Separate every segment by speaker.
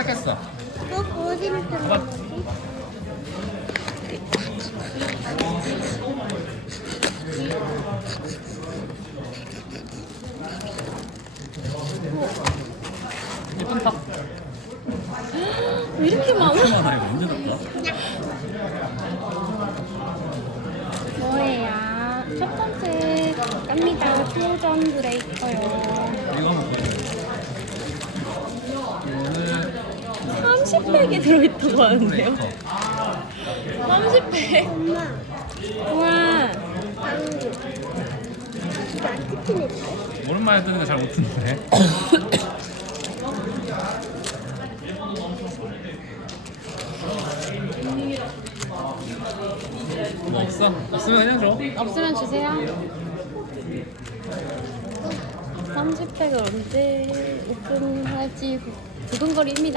Speaker 1: 시작했어.
Speaker 2: 어디를 뜨는 거지?
Speaker 1: 예쁜 탑.
Speaker 3: 왜 이렇게 많아?
Speaker 1: 많아 이거 언제 샀다?
Speaker 3: 뭐예요? 첫 번째 갑니다. 퓨전 브레이커요.
Speaker 1: 이거 한번 보여줘. 이거는
Speaker 3: 30팩이 들어있다고 하는데요?
Speaker 1: 브레이커.
Speaker 3: 30팩?
Speaker 2: 엄마,
Speaker 3: 우와.
Speaker 2: 방금. 이거 안 뜯기네.
Speaker 1: 오랜만에 뜨는 거 잘 못 듣는데. 뭐 없어? 없으면 그냥 줘.
Speaker 3: 없으면 주세요. 30팩을 언제 오픈할지 두근거리입니다.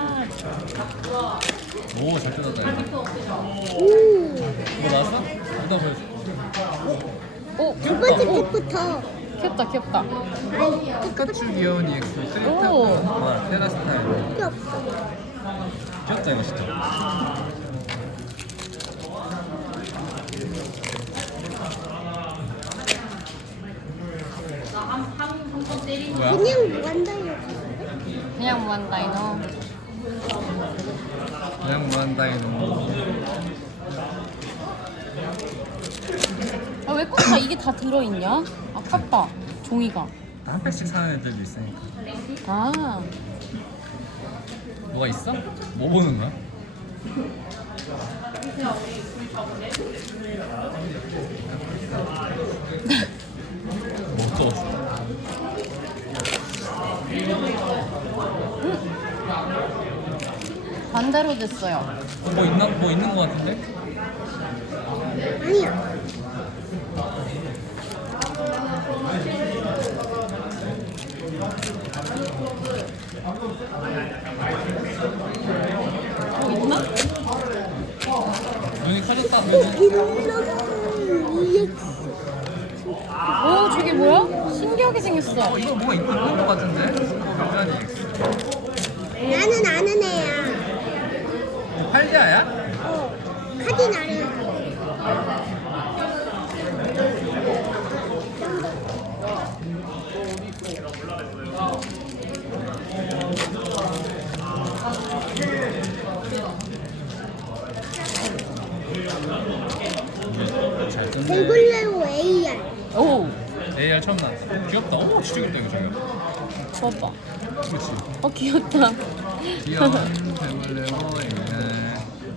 Speaker 1: 오, 잘 뜯었다. 이거.
Speaker 2: 오,
Speaker 1: 이거 나왔어? 이거 보여줘.
Speaker 3: 오,
Speaker 2: 두 번째 팩부터.
Speaker 3: 귀엽다, 귀엽다.
Speaker 2: 아이,
Speaker 1: 피카츄 귀여운 EX 트리트
Speaker 3: 오.
Speaker 1: 테라 스타일.
Speaker 2: 필요 없어.
Speaker 1: 귀엽다 이거 진짜. 뭐야?
Speaker 2: 그냥 무한다이어.
Speaker 3: 그냥 무한다이노.
Speaker 1: 그냥 무한다이노.
Speaker 3: 아, 왜 꼭 다 이게 다 들어있냐? 아깝다. 종이가.
Speaker 1: 한 팩씩 사는 애들도 있으니까.
Speaker 3: 아,
Speaker 1: 뭐가 있어? 뭐 보는 거야? 뭐 또?
Speaker 3: 반대로 됐어요.
Speaker 1: 뭐 있는 거 같은데?
Speaker 2: 아니야.
Speaker 3: 뭐 있나?
Speaker 1: 눈이 커졌다.
Speaker 2: 빌러브 EX.
Speaker 3: 오, 저게 뭐야? 신기하게 생겼어.
Speaker 1: 이거 뭐가 있는 거 같은데? 굉장히 EX.
Speaker 2: 나는 아는 애야.
Speaker 1: 팔리아야?
Speaker 2: 카딘 아레나.
Speaker 1: 잘 떴네.
Speaker 2: 데블레오 AR.
Speaker 3: 오,
Speaker 1: AR 처음 나왔다. 귀엽다. 오, 진짜 귀엽다 이거 저거.
Speaker 3: 봐봐.
Speaker 1: 그렇지.
Speaker 3: 귀엽다.
Speaker 1: 귀여운 데블레오 AR.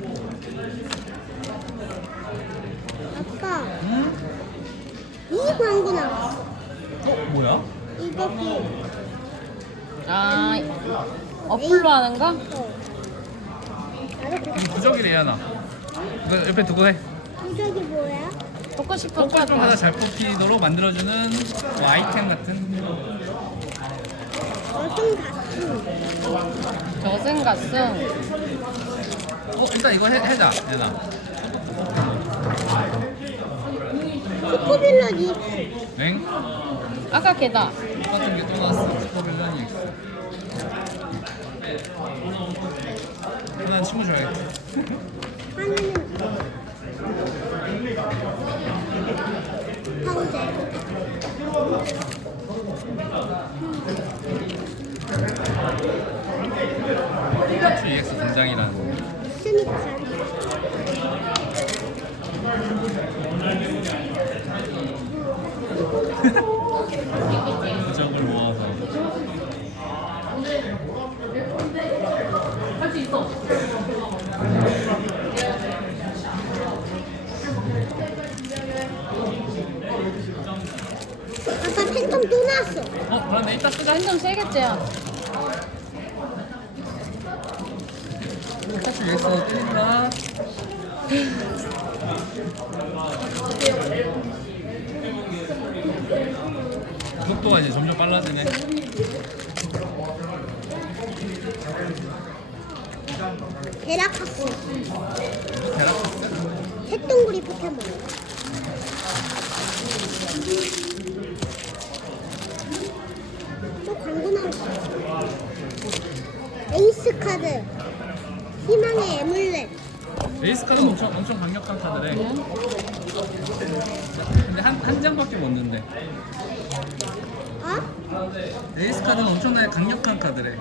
Speaker 2: 아까
Speaker 1: 응?
Speaker 2: 이 광고 나왔어.
Speaker 1: 뭐야?
Speaker 2: 이거
Speaker 3: 아, 어플로 하는 거?
Speaker 2: 나도 그거.
Speaker 1: 부적이래야 나. 이거 옆에 두고 해.
Speaker 2: 이적이 뭐야?
Speaker 3: 먹고 싶어.
Speaker 1: 포컬 좀 하나 잘 뽑히도록 만들어주는 뭐 아이템 같은.
Speaker 2: 어떤 가수?
Speaker 3: 저승가승.
Speaker 1: 일단 이거 해자, 얘나.
Speaker 2: 슈퍼빌런 EX.
Speaker 1: 엥?
Speaker 3: 아까 걔다.
Speaker 1: 똑같은 게 또 나왔어. 슈퍼빌런 EX. 난 친구 줘야겠다.
Speaker 2: 하나는 파우제.
Speaker 1: 피카츄 EX 등장이라는.
Speaker 2: 스니칸.
Speaker 1: 부적을 모아서.
Speaker 3: 할 수 있어.
Speaker 2: 아까 팬텀 또 나왔어.
Speaker 1: 그런데 이따 쓰자.
Speaker 3: 완전 세겠지야.
Speaker 1: 피카츄 EX 뜬다. 속도가 이제 점점 빨라지네.
Speaker 2: 데라카스.
Speaker 1: 데라카스?
Speaker 2: 색동구리 포켓몬. 또 광고 나올 것 같아. 에이스 에이스 카드, 희망의 에뮬렛.
Speaker 1: 에이스 카드는 엄청 강력한 카드래. 근데 한 장밖에 못 넣는데.
Speaker 2: 어?
Speaker 1: 에이스 카드는 엄청나게 강력한 카드래.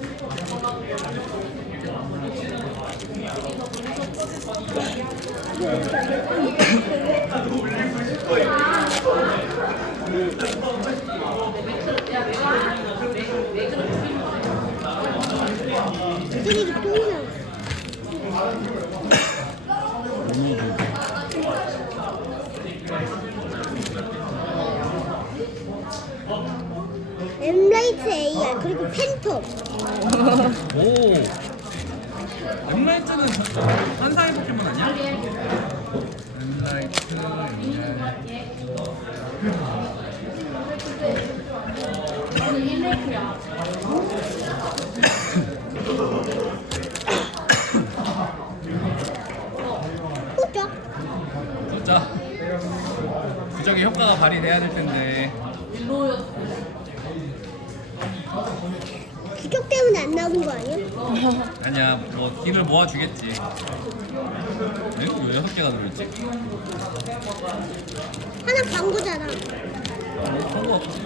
Speaker 2: 쓰레기 또 나왔어. 엠라이트 AR 그리고 팬텀.
Speaker 1: 오. 엠라이트는 환상의 포켓몬 아니야? 엠라이트.
Speaker 2: 후적.
Speaker 1: 진짜 부적의 효과가 발휘돼야 될 텐데.
Speaker 2: 부적 때문에 안 나오는 거 아니야?
Speaker 1: 아니야, 뭐 힘을 모아주겠지. 왜 6개가 들어있지?
Speaker 2: 하나 광고잖아.
Speaker 1: 그런 거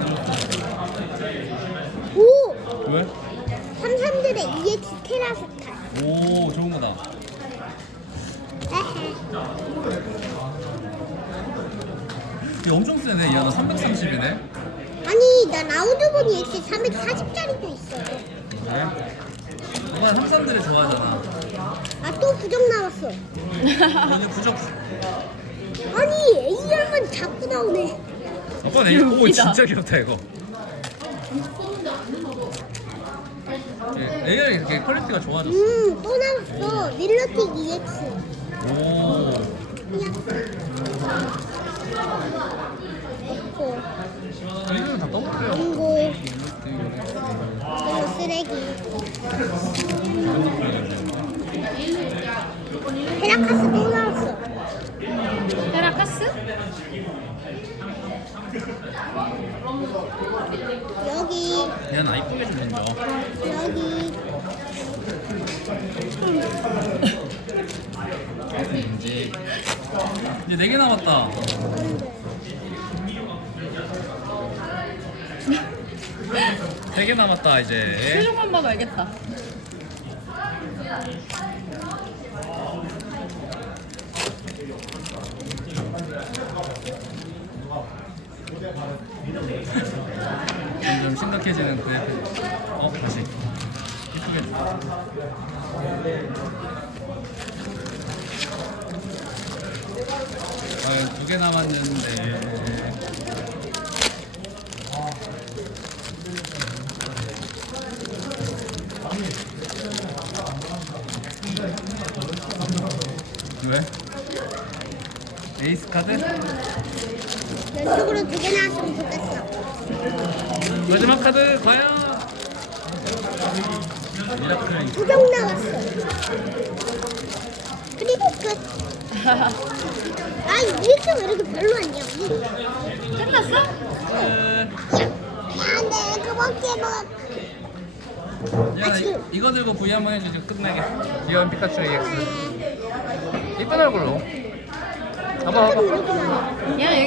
Speaker 2: 오!
Speaker 1: 왜?
Speaker 2: 삼삼들의 EX 테라스탈.
Speaker 1: 오, 좋은 거다.
Speaker 2: 에헤.
Speaker 1: 이게 엄청 세네. 야, 나 330이네.
Speaker 2: 아니 나 라우드본 EX 340짜리도 있어.
Speaker 1: 그래? 오빠 삼삼들을 좋아하잖아.
Speaker 2: 아 또 부적 나왔어.
Speaker 1: 오늘 부적.
Speaker 2: 아니 AR만 자꾸 나오네.
Speaker 1: 아빠 내 이거
Speaker 3: 웃기다.
Speaker 1: 진짜 귀엽다 이거. AR 이렇게 퀄리티가 좋아졌어.
Speaker 2: 또 나왔어. 릴러틱 EX.
Speaker 1: 오.
Speaker 2: 있고
Speaker 1: 이거는 다 떠볼게요.
Speaker 2: 그리고 쓰레기. 헤라카스 또 나왔어.
Speaker 3: 헤라카스?
Speaker 2: 여기
Speaker 1: 얘는 나 이쁘게 생긴 거.
Speaker 2: 여기
Speaker 1: 이제 4개 남았다. 세 개 남았다 이제.
Speaker 3: 표정만 봐도 알겠다.
Speaker 1: 점점 심각해지는 그의 다시 이쁘게. 아, 2개 남았는데. 왜? 에이스 카드?
Speaker 2: 왼쪽으로 2개 나왔으면 좋겠어.
Speaker 1: 마지막 카드 과연? 미라클.
Speaker 2: 부적 나왔어. 그리고 끝. 아 EX 왜 이렇게 별로 안 나오니?
Speaker 3: 끝났어?
Speaker 2: 안돼 그밖에 뭐.
Speaker 1: 야, 이거 들고 V 한번 해주지. 끝내게. 귀여운 피카츄 EX. 이쁜 얼굴로. 봐봐.
Speaker 2: 이렇게 많아.
Speaker 3: 야,